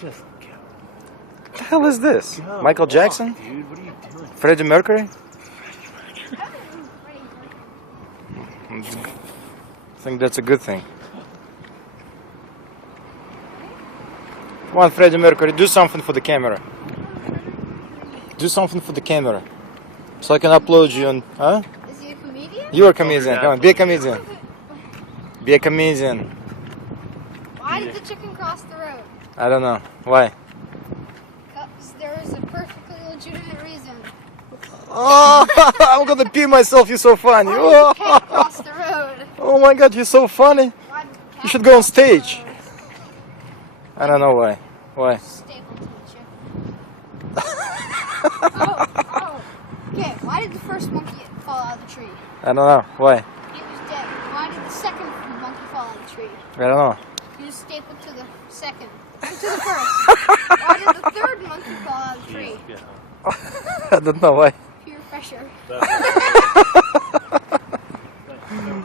Just go. What the hell is this? Go. Michael Jackson? Walk, dude, what are you doing? Freddie Mercury? I think that's a good thing. Come on, Freddie Mercury, do something for the camera. Do something for the camera. So I can upload you on... Huh? Is he a comedian? You're a comedian. Come on, be a comedian. Be a comedian. Why did the chicken cross the road? I don't know. Why? Because there was a perfectly legitimate reason. Oh, I'm gonna pee myself. You're so funny. Why did the cat cross the road? Oh my God, you're so funny. Why did the cat You should go on cross the stage. road? I don't know why. Why? Stapled to the chicken. Oh. Okay, why did the first monkey fall out of the tree? I don't know. Why? He was dead. Why did the second monkey fall out of the tree? I don't know. He was stapled to the second. To the first. Why did the third monkey fall out of the tree? Yeah. I don't know why. Peer pressure.